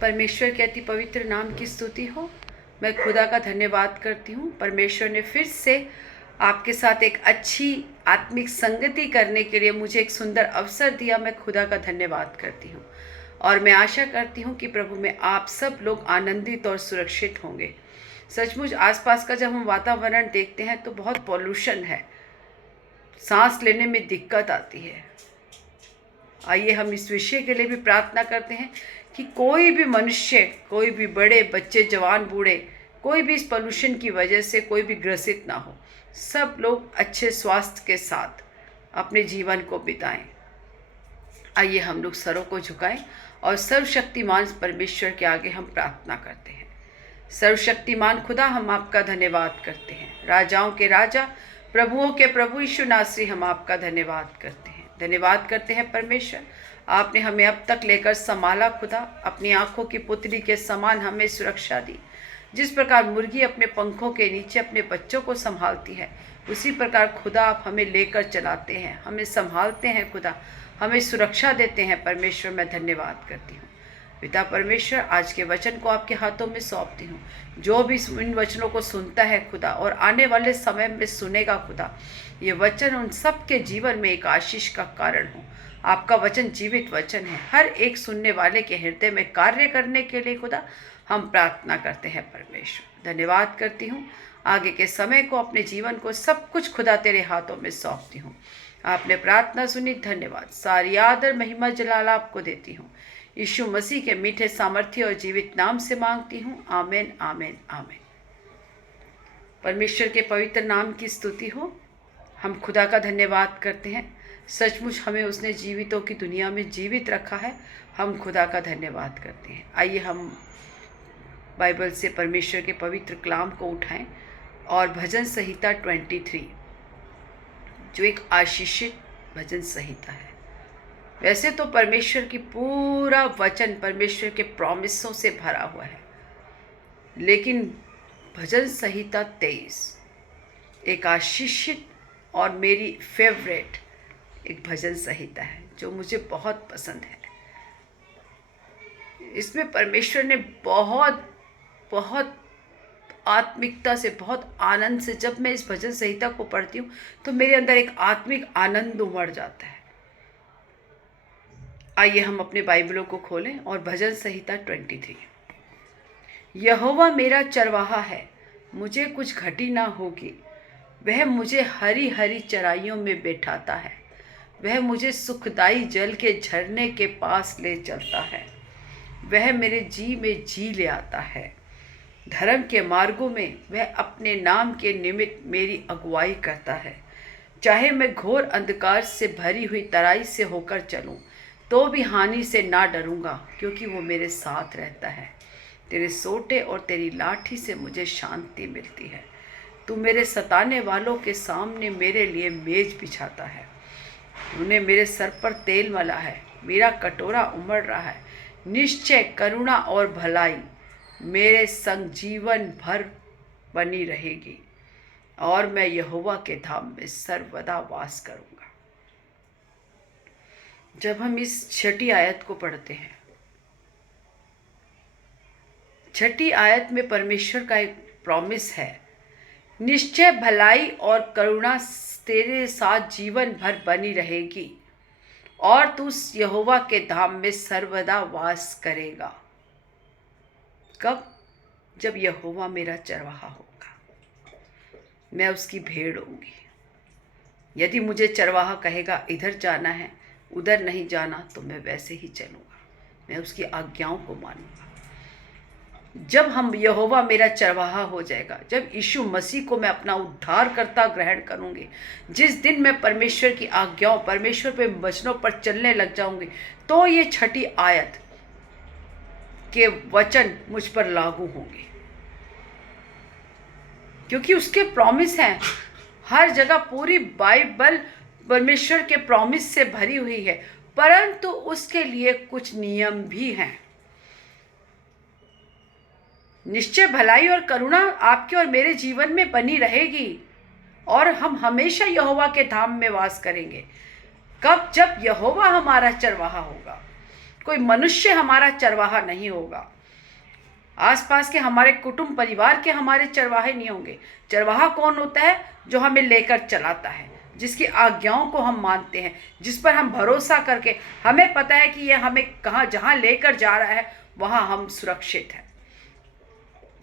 परमेश्वर के अति पवित्र नाम की स्तुति हो। मैं खुदा का धन्यवाद करती हूँ। परमेश्वर ने फिर से आपके साथ एक अच्छी आत्मिक संगति करने के लिए मुझे एक सुंदर अवसर दिया। मैं खुदा का धन्यवाद करती हूँ और मैं आशा करती हूँ कि प्रभु में आप सब लोग आनंदित और सुरक्षित होंगे। सचमुच आसपास का जब हम वातावरण देखते हैं तो बहुत पॉल्यूशन है, सांस लेने में दिक्कत आती है। आइए हम इस विषय के लिए भी प्रार्थना करते हैं कि कोई भी मनुष्य, कोई भी बड़े बच्चे, जवान, बूढ़े, कोई भी इस पोल्यूशन की वजह से कोई भी ग्रसित ना हो। सब लोग अच्छे स्वास्थ्य के साथ अपने जीवन को बिताएं। आइए हम लोग सरों को झुकाएं और सर्वशक्तिमान परमेश्वर के आगे हम प्रार्थना करते हैं। सर्वशक्तिमान खुदा, हम आपका धन्यवाद करते हैं। राजाओं के राजा, प्रभुओं के प्रभु यीशु नासरी, हम आपका धन्यवाद करते हैं। धन्यवाद करते हैं परमेश्वर, आपने हमें अब तक लेकर संभाला। खुदा, अपनी आंखों की पुतली के समान हमें सुरक्षा दी। जिस प्रकार मुर्गी अपने पंखों के नीचे अपने बच्चों को संभालती है, उसी प्रकार खुदा आप हमें लेकर चलाते हैं, हमें संभालते हैं। खुदा, हमें सुरक्षा देते हैं। परमेश्वर, मैं धन्यवाद करती हूँ। पिता परमेश्वर, आज के वचन को आपके हाथों में सौंपती हूँ। जो भी इन वचनों को सुनता है खुदा और आने वाले समय में सुनेगा खुदा, ये वचन उन सब के जीवन में एक आशीष का कारण हो। आपका वचन जीवित वचन है, हर एक सुनने वाले के हृदय में कार्य करने के लिए खुदा हम प्रार्थना करते हैं। परमेश्वर, धन्यवाद करती हूँ। आगे के समय को, अपने जीवन को, सब कुछ खुदा तेरे हाथों में सौंपती हूँ। आपने प्रार्थना सुनी, धन्यवाद। सारी आदर महिमा जलाल आपको देती हूँ। यीशु मसीह के मीठे सामर्थ्य और जीवित नाम से मांगती हूँ। आमेन, आमेन, आमेन। परमेश्वर के पवित्र नाम की स्तुति हो। हम खुदा का धन्यवाद करते हैं। सचमुच हमें उसने जीवितों की दुनिया में जीवित रखा है। हम खुदा का धन्यवाद करते हैं। आइए हम बाइबल से परमेश्वर के पवित्र कलाम को उठाएं और भजन संहिता 23, जो एक आशीषित भजन संहिता है। वैसे तो परमेश्वर की पूरा वचन परमेश्वर के प्रॉमिसों से भरा हुआ है, लेकिन भजन संहिता 23 एक आशीषित और मेरी फेवरेट एक भजन संहिता है जो मुझे बहुत पसंद है। इसमें परमेश्वर ने बहुत बहुत आत्मिकता से, बहुत आनंद से, जब मैं इस भजन संहिता को पढ़ती हूँ तो मेरे अंदर एक आत्मिक आनंद उमड़ जाता है। आइए हम अपने बाइबलों को खोलें और भजन संहिता 23। यहोवा मेरा चरवाहा है, मुझे कुछ घटी ना होगी। वह मुझे हरी हरी चराइयों में बैठाता है। वह मुझे सुखदाई जल के झरने के पास ले चलता है। वह मेरे जी में जी ले आता है। धर्म के मार्गों में वह अपने नाम के निमित्त मेरी अगुवाई करता है। चाहे मैं घोर अंधकार से भरी हुई तराई से होकर चलूं, तो भी हानि से ना डरूंगा, क्योंकि वो मेरे साथ रहता है। तेरे सोटे और तेरी लाठी से मुझे शांति मिलती है। तू मेरे सताने वालों के सामने मेरे लिए मेज बिछाता है। तूने मेरे सर पर तेल मला है, मेरा कटोरा उमड़ रहा है। निश्चय करुणा और भलाई मेरे संग जीवन भर बनी रहेगी, और मैं यहोवा के धाम में सर्वदा वास करूंगा। जब हम इस छठी आयत को पढ़ते हैं, छठी आयत में परमेश्वर का एक प्रॉमिस है, निश्चय भलाई और करुणा तेरे साथ जीवन भर बनी रहेगी, और तू यहोवा के धाम में सर्वदा वास करेगा। कब? जब यहोवा मेरा चरवाहा होगा, मैं उसकी भेड़ होंगी। यदि मुझे चरवाहा कहेगा इधर जाना है, उधर नहीं जाना, तो मैं वैसे ही चलूँगा, मैं उसकी आज्ञाओं को मानूंगा। जब हम यहोवा मेरा चरवाहा हो जाएगा, जब यीशु मसीह को मैं अपना उद्धारकर्ता ग्रहण करूँगी, जिस दिन मैं परमेश्वर की आज्ञाओं, परमेश्वर पे वचनों पर चलने लग जाऊँगी, तो ये छठी आयत के वचन मुझ पर लागू होंगे, क्योंकि उसके प्रॉमिस हैं। हर जगह पूरी बाइबल परमेश्वर के प्रॉमिस से भरी हुई है, परंतु उसके लिए कुछ नियम भी हैं। निश्चय भलाई और करुणा आपके और मेरे जीवन में बनी रहेगी, और हम हमेशा यहोवा के धाम में वास करेंगे। कब? जब यहोवा हमारा चरवाहा होगा। कोई मनुष्य हमारा चरवाहा नहीं होगा। आसपास के हमारे कुटुंब परिवार के हमारे चरवाहे नहीं होंगे। चरवाहा कौन होता है? जो हमें लेकर चलाता है, जिसकी आज्ञाओं को हम मानते हैं, जिस पर हम भरोसा करके हमें पता है कि यह हमें कहाँ जहाँ लेकर जा रहा है वहाँ हम सुरक्षित हैं।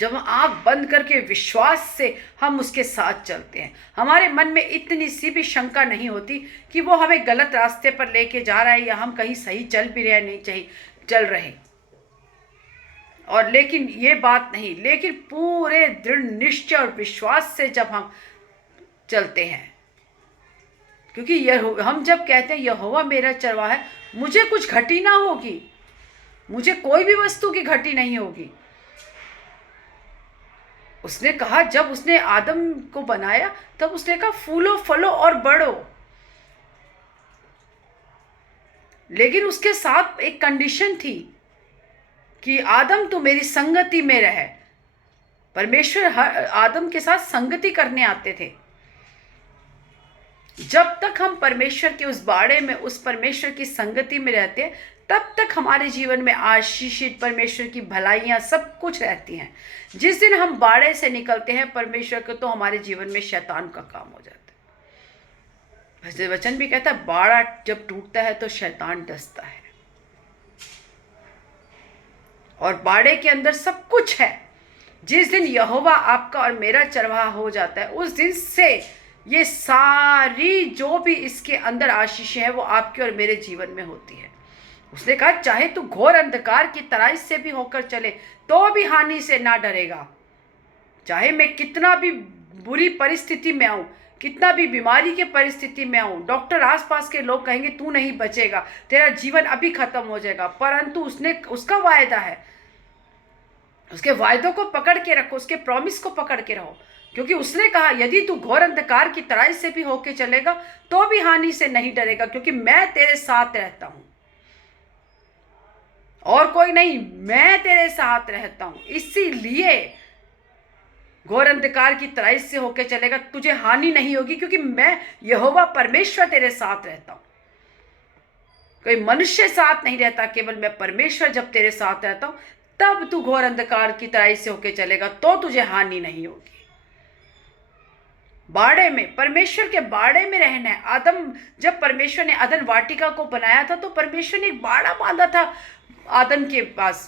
जब हम आँख बंद करके विश्वास से हम उसके साथ चलते हैं, हमारे मन में इतनी सी भी शंका नहीं होती कि वो हमें गलत रास्ते पर लेके जा रहा है या हम कहीं सही चल भी रहे नहीं चाहिए चल रहे। और लेकिन ये बात नहीं, लेकिन पूरे दृढ़ निश्चय और विश्वास से जब हम चलते हैं, क्योंकि हम जब कहते हैं यहोवा मेरा चरवाहा है, मुझे कुछ घटी ना होगी, मुझे कोई भी वस्तु की घटी नहीं होगी। उसने कहा, जब उसने आदम को बनाया तब उसने कहा फूलो फलो और बढ़ो, लेकिन उसके साथ एक कंडीशन थी कि आदम तू मेरी संगति में रहे। परमेश्वर आदम के साथ संगति करने आते थे। जब तक हम परमेश्वर के उस बाड़े में, उस परमेश्वर की संगति में रहते हैं, तब तक हमारे जीवन में आशीषित परमेश्वर की भलाइयाँ सब कुछ रहती हैं। जिस दिन हम बाड़े से निकलते हैं परमेश्वर को, तो हमारे जीवन में शैतान का काम हो जाता है। वचन भी कहता है बाड़ा जब टूटता है तो शैतान डसता है, और बाड़े के अंदर सब कुछ है। जिस दिन यहोवा आपका और मेरा चरवाहा हो जाता है, उस दिन से ये सारी जो भी इसके अंदर आशीषें हैं वो आपके और मेरे जीवन में होती है। उसने कहा चाहे तू घोर अंधकार की तराई से भी होकर चले तो भी हानि से ना डरेगा। चाहे मैं कितना भी बुरी परिस्थिति में आऊं, कितना भी बीमारी के परिस्थिति में आऊं, डॉक्टर आसपास के लोग कहेंगे तू नहीं बचेगा, तेरा जीवन अभी खत्म हो जाएगा, परंतु उसका वायदा है। उसके वायदों को पकड़ के रखो, उसके प्रॉमिस को पकड़ के रहो, क्योंकि उसने कहा यदि तू घोर अंधकार की तराई से भी होके चलेगा तो भी हानि से नहीं डरेगा, क्योंकि मैं तेरे साथ रहता हूं। और कोई नहीं, मैं तेरे साथ रहता हूं। इसीलिए घोर अंधकार की तराई से होके चलेगा, तुझे हानि नहीं होगी, क्योंकि मैं यहोवा परमेश्वर तेरे साथ रहता हूं। कोई मनुष्य साथ नहीं रहता, केवल मैं परमेश्वर जब तेरे साथ रहता हूं तब तू घोर अंधकार की तराई से होके चलेगा तो तुझे हानि नहीं होगी। बाड़े में, परमेश्वर के बाड़े में रहना है। जब परमेश्वर ने अदन वाटिका को बनाया था तो परमेश्वर ने एक बाड़ा बांधा था आदम के पास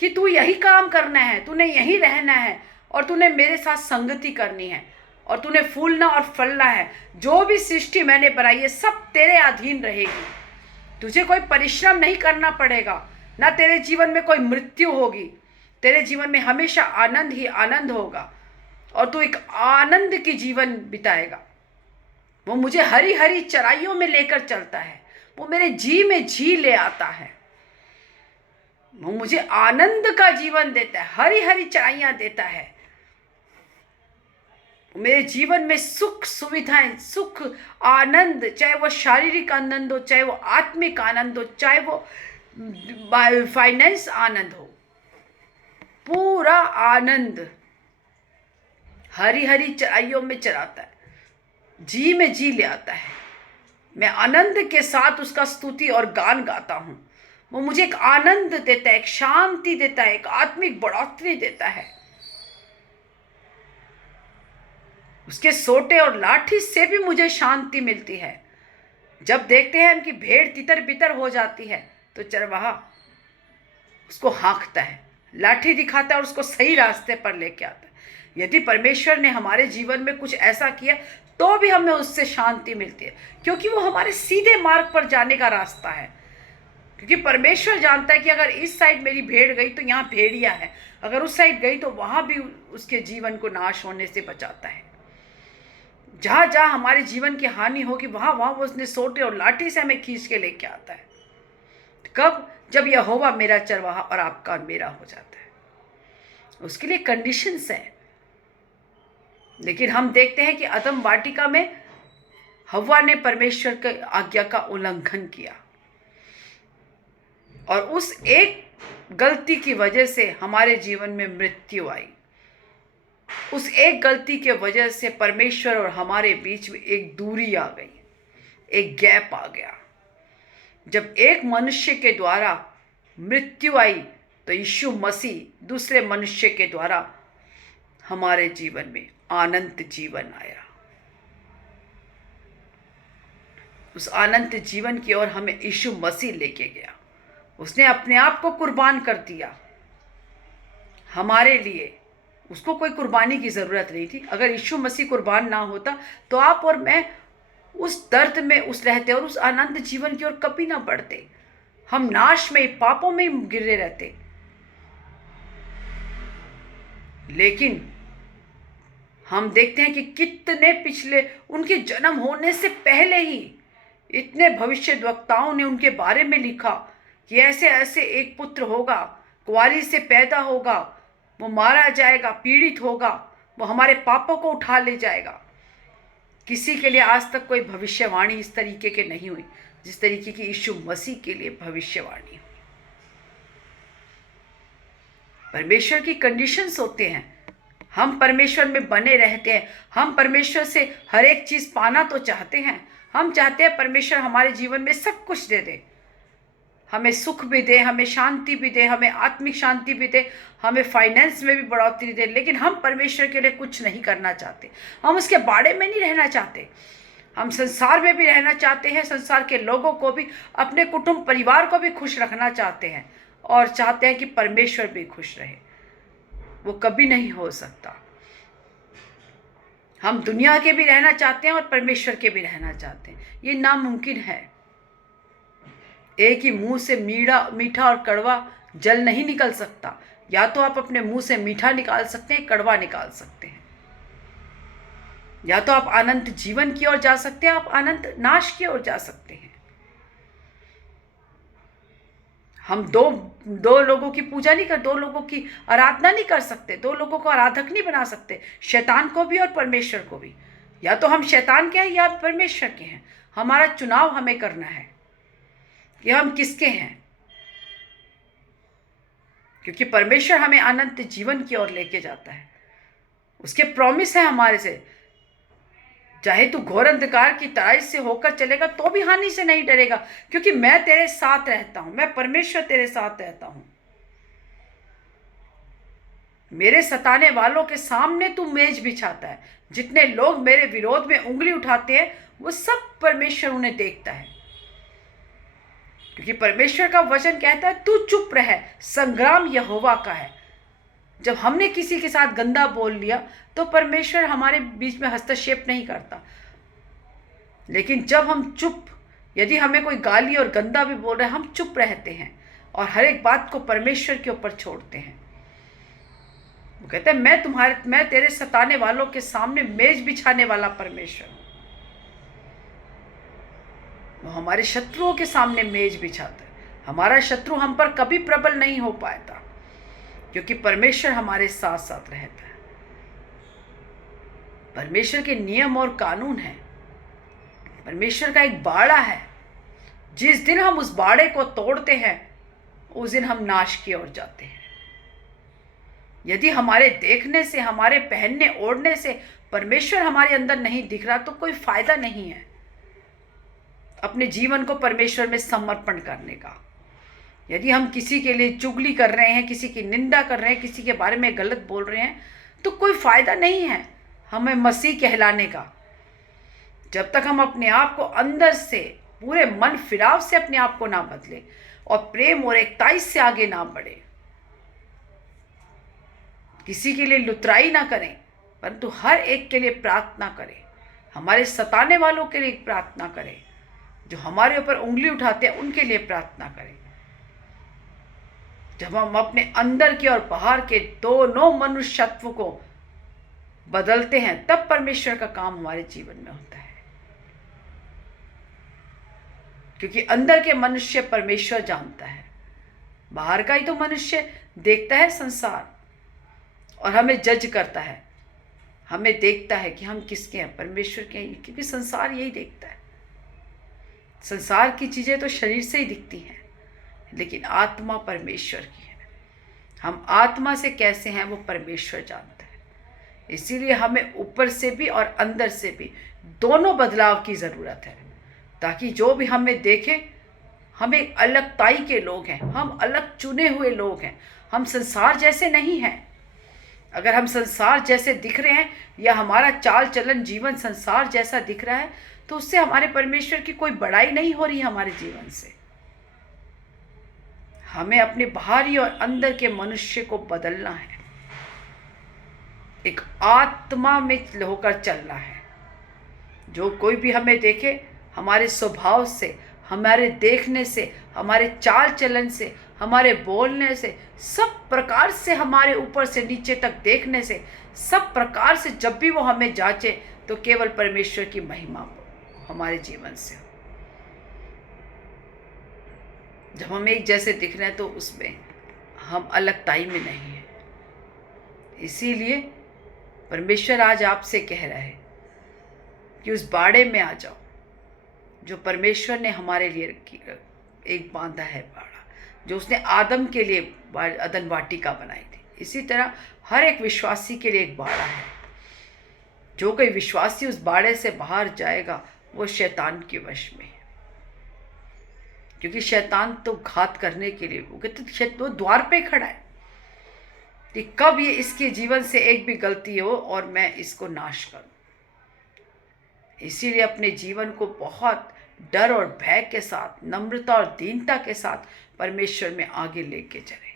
कि तू यही काम करना है, तूने यही रहना है, और तूने मेरे साथ संगति करनी है, और तूने फूलना और फलना है। जो भी सृष्टि मैंने बनाई है सब तेरे अधीन रहेगी। तुझे कोई परिश्रम नहीं करना पड़ेगा, ना तेरे जीवन में कोई मृत्यु होगी। तेरे जीवन में हमेशा आनंद ही आनंद होगा, और तू एक आनंद की जीवन बिताएगा। वो मुझे हरी हरी चराइयों में लेकर चलता है, वो मेरे जी में जी ले आता है, वो मुझे आनंद का जीवन देता है, हरी हरी चराइयाँ देता है। मेरे जीवन में सुख सुविधाएं, सुख आनंद, चाहे वो शारीरिक आनंद हो, चाहे वो आत्मिक आनंद हो, चाहे वो फाइनेंस आनंद हो, पूरा आनंद हरी हरी चराइयों में चराता है, जी में जी ले आता है। मैं आनंद के साथ उसका स्तुति और गान गाता हूँ। वो मुझे एक आनंद देता है, एक शांति देता है, एक आत्मिक बढ़ोतरी देता है। उसके सोटे और लाठी से भी मुझे शांति मिलती है। जब देखते हैं कि भेड़ तितर बितर हो जाती है तो चरवाहा उसको हाँकता है, लाठी दिखाता है और उसको सही रास्ते पर लेके आता है। यदि परमेश्वर ने हमारे जीवन में कुछ ऐसा किया तो भी हमें उससे शांति मिलती है, क्योंकि वो हमारे सीधे मार्ग पर जाने का रास्ता है। क्योंकि परमेश्वर जानता है कि अगर इस साइड मेरी भेड़ गई तो यहाँ भेड़िया है, अगर उस साइड गई तो वहाँ भी उसके जीवन को नाश होने से बचाता है। जहाँ जहाँ हमारे जीवन की हानि होगी वहाँ वहाँ वो उसने सोटे और लाठी से हमें खींच के लेके आता है। कब? जब यहोवा मेरा चरवाहा और आपका और मेरा हो जाता है। उसके लिए कंडीशंस हैं। लेकिन हम देखते हैं कि अदम वाटिका में हव्वा ने परमेश्वर की आज्ञा का उल्लंघन किया, और उस एक गलती की वजह से हमारे जीवन में मृत्यु आई। उस एक गलती के वजह से परमेश्वर और हमारे बीच में एक दूरी आ गई, एक गैप आ गया। जब एक मनुष्य के द्वारा मृत्यु आई तो यीशु मसीह दूसरे मनुष्य के द्वारा हमारे जीवन में अनंत जीवन आया। उस अनंत जीवन की ओर हमें यीशु मसीह लेके गया। उसने अपने आप को कुर्बान कर दिया हमारे लिए। उसको कोई कुर्बानी की ज़रूरत नहीं थी। अगर यीशु मसीह कुर्बान ना होता तो आप और मैं उस दर्द में उस रहते और उस अनंत जीवन की ओर कभी ना बढ़ते। हम नाश में, पापों में ही गिरे रहते। लेकिन हम देखते हैं कि कितने पिछले, उनके जन्म होने से पहले ही इतने भविष्यद्वक्ताओं ने उनके बारे में लिखा कि ऐसे ऐसे एक पुत्र होगा, कुंवारी से पैदा होगा, वो मारा जाएगा, पीड़ित होगा, वो हमारे पापों को उठा ले जाएगा। किसी के लिए आज तक कोई भविष्यवाणी इस तरीके के नहीं हुई जिस तरीके की यीशु मसीह के लिए भविष्यवाणी हुई। परमेश्वर की कंडीशंस होते हैं। हम परमेश्वर में बने रहते हैं। हम परमेश्वर से हर एक चीज़ पाना तो चाहते हैं। हम चाहते हैं परमेश्वर हमारे जीवन में सब कुछ दे दे, हमें सुख भी दे, हमें शांति भी दे, हमें आत्मिक शांति भी दे, हमें फाइनेंस में भी बढ़ोतरी दे। लेकिन हम परमेश्वर के लिए कुछ नहीं करना चाहते। हम उसके बाड़े में नहीं रहना चाहते। हम संसार में भी रहना चाहते हैं, संसार के लोगों को भी, अपने कुटुंब परिवार को भी खुश रखना चाहते हैं और चाहते हैं कि परमेश्वर भी खुश रहे। वो कभी नहीं हो सकता। हम दुनिया के भी रहना चाहते हैं और परमेश्वर के भी रहना चाहते हैं। ये नामुमकिन है। एक ही मुंह से मीठा और कड़वा जल नहीं निकल सकता। या तो आप अपने मुंह से मीठा निकाल सकते हैं, कड़वा निकाल सकते हैं। या तो आप अनंत जीवन की ओर जा सकते हैं, आप अनंत नाश की ओर जा सकते हैं। हम दो लोगों की पूजा नहीं कर, 2 लोगों की आराधना नहीं कर सकते, 2 लोगों को आराधक नहीं बना सकते, शैतान को भी और परमेश्वर को भी। या तो हम शैतान के हैं या परमेश्वर के हैं। हमारा चुनाव हमें करना है कि हम किसके हैं, क्योंकि परमेश्वर हमें अनंत जीवन की ओर लेके जाता है। उसके प्रॉमिस है हमारे से, चाहे तू घोर अंधकार की तराई से होकर चलेगा तो भी हानि से नहीं डरेगा, क्योंकि मैं तेरे साथ रहता हूं। मैं परमेश्वर तेरे साथ रहता हूं। मेरे सताने वालों के सामने तू मेज बिछाता है। जितने लोग मेरे विरोध में उंगली उठाते हैं वो सब परमेश्वर उन्हें देखता है, क्योंकि परमेश्वर का वचन कहता है तू चुप रह, संग्राम यहोवा का है। जब हमने किसी के साथ गंदा बोल लिया तो परमेश्वर हमारे बीच में हस्तक्षेप नहीं करता। लेकिन जब हम चुप, यदि हमें कोई गाली और गंदा भी बोल रहा है, हम चुप रहते हैं और हर एक बात को परमेश्वर के ऊपर छोड़ते हैं। वो कहते हैं मैं तेरे सताने वालों के सामने मेज बिछाने वाला परमेश्वर हूं। वो हमारे शत्रुओं के सामने मेज बिछाता है। हमारा शत्रु हम पर कभी प्रबल नहीं हो पाता, क्योंकि परमेश्वर हमारे साथ साथ रहता है। परमेश्वर के नियम और कानून हैं। परमेश्वर का एक बाड़ा है। जिस दिन हम उस बाड़े को तोड़ते हैं उस दिन हम नाश की ओर जाते हैं। यदि हमारे देखने से, हमारे पहनने ओढ़ने से परमेश्वर हमारे अंदर नहीं दिख रहा तो कोई फायदा नहीं है अपने जीवन को परमेश्वर में समर्पण करने का। यदि हम किसी के लिए चुगली कर रहे हैं, किसी की निंदा कर रहे हैं, किसी के बारे में गलत बोल रहे हैं, तो कोई फायदा नहीं है हमें मसीह कहलाने का। जब तक हम अपने आप को अंदर से पूरे मन फिराव से अपने आप को ना बदले और प्रेम और एकताई से आगे ना बढ़े, किसी के लिए लुतराई ना करें, परंतु हर एक के लिए प्रार्थना करें। हमारे सताने वालों के लिए प्रार्थना करें, जो हमारे ऊपर उंगली उठाते हैं उनके लिए प्रार्थना करें। जब हम अपने अंदर के और बाहर के दोनों मनुष्यत्व को बदलते हैं तब परमेश्वर का काम हमारे जीवन में होता है, क्योंकि अंदर के मनुष्य परमेश्वर जानता है। बाहर का ही तो मनुष्य देखता है संसार और हमें जज करता है, हमें देखता है कि हम किसके हैं, परमेश्वर के हैं, क्योंकि संसार यही देखता है। संसार की चीज़ें तो शरीर से ही दिखती हैं, लेकिन आत्मा परमेश्वर की है। हम आत्मा से कैसे हैं वो परमेश्वर जानता है। इसीलिए हमें ऊपर से भी और अंदर से भी दोनों बदलाव की ज़रूरत है, ताकि जो भी हमें देखे हम एक अलगताई के लोग हैं, हम अलग चुने हुए लोग हैं, हम संसार जैसे नहीं हैं। अगर हम संसार जैसे दिख रहे हैं या हमारा चाल चलन जीवन संसार जैसा दिख रहा है, तो उससे हमारे परमेश्वर की कोई बड़ाई नहीं हो रही है हमारे जीवन से। हमें अपने बाहरी और अंदर के मनुष्य को बदलना है, एक आत्मा में होकर चलना है। जो कोई भी हमें देखे, हमारे स्वभाव से, हमारे देखने से, हमारे चाल चलन से, हमारे बोलने से, सब प्रकार से हमारे ऊपर से नीचे तक देखने से, सब प्रकार से जब भी वो हमें जांचे, तो केवल परमेश्वर की महिमा हमारे जीवन से हो। जब हम एक जैसे दिख रहे हैं तो उसमें हम अलगताई में नहीं है। इसीलिए परमेश्वर आज आपसे कह रहा है कि उस बाड़े में आ जाओ जो परमेश्वर ने हमारे लिए एक बांधा है बाड़ा, जो उसने आदम के लिए अदन वाटिका बनाई थी। इसी तरह हर एक विश्वासी के लिए एक बाड़ा है। जो कोई विश्वासी उस बाड़े से बाहर जाएगा वो शैतान के वश में है, क्योंकि शैतान तो घात करने के लिए, वो कहते वो द्वार पे खड़ा है कि कब ये इसके जीवन से एक भी गलती हो और मैं इसको नाश करूं। इसीलिए अपने जीवन को बहुत डर और भय के साथ, नम्रता और दीनता के साथ परमेश्वर में आगे लेके चलें।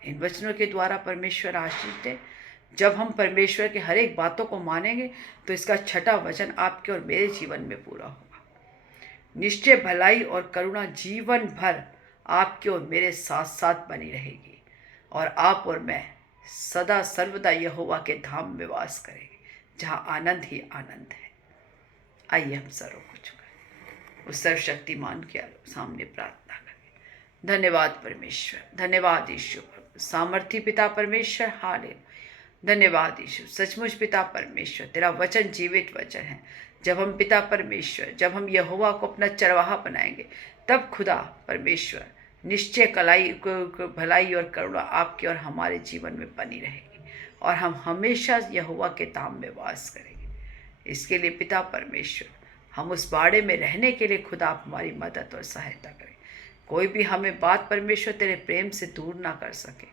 इन वचनों के द्वारा परमेश्वर आशीष दे। जब हम परमेश्वर के हर एक बातों को मानेंगे तो इसका छठा वचन आपके और मेरे जीवन में पूरा होगा। निश्चय भलाई और करुणा जीवन भर आपके और मेरे साथ साथ बनी रहेगी, और आप और मैं सदा सर्वदा यहोवा के धाम में वास करेंगे, जहाँ आनंद ही आनंद है। आइए हम सरों को झुकाएं, उस सर्वशक्तिमान के सामने प्रार्थना करें। धन्यवाद परमेश्वर, धन्यवाद यीशु, सामर्थी पिता परमेश्वर, हालेलुया। धन्यवाद यीशु, सचमुच पिता परमेश्वर, तेरा वचन जीवित वचन है। जब हम पिता परमेश्वर, जब हम यहोवा को अपना चरवाहा बनाएंगे, तब खुदा परमेश्वर निश्चय भलाई और करुणा आपके और हमारे जीवन में बनी रहेगी, और हम हमेशा यहोवा के धाम में वास करेंगे। इसके लिए पिता परमेश्वर, हम उस बाड़े में रहने के लिए खुदा आप हमारी मदद और सहायता करें। कोई भी हमें बात परमेश्वर तेरे प्रेम से दूर ना कर सके,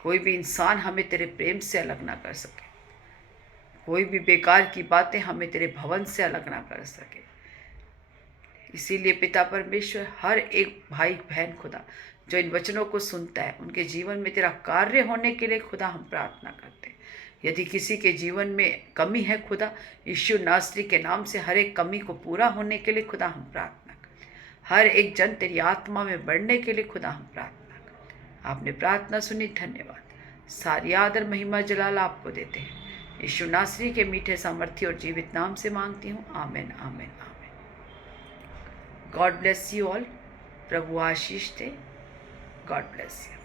कोई भी इंसान हमें तेरे प्रेम से अलग ना कर सके, कोई भी बेकार की बातें हमें तेरे भवन से अलग ना कर सके। इसीलिए पिता परमेश्वर, हर एक भाई बहन खुदा जो इन वचनों को सुनता है, उनके जीवन में तेरा कार्य होने के लिए खुदा हम प्रार्थना करते हैं। यदि किसी के जीवन में कमी है खुदा, यीशु नासरी के नाम से हर एक कमी को पूरा होने के लिए खुदा हम प्रार्थना करते हैं। हर एक जन तेरी आत्मा में बढ़ने के लिए खुदा हम प्रार्थना करते हैं। आपने प्रार्थना सुनी, धन्यवाद। सारी आदर महिमा जलाल आपको देते हैं। यीशु नासरी के मीठे सामर्थ्य और जीवित नाम से मांगती हूँ, आमीन आमीन आमीन। God bless you all. Prabhu Ashish they. God bless you.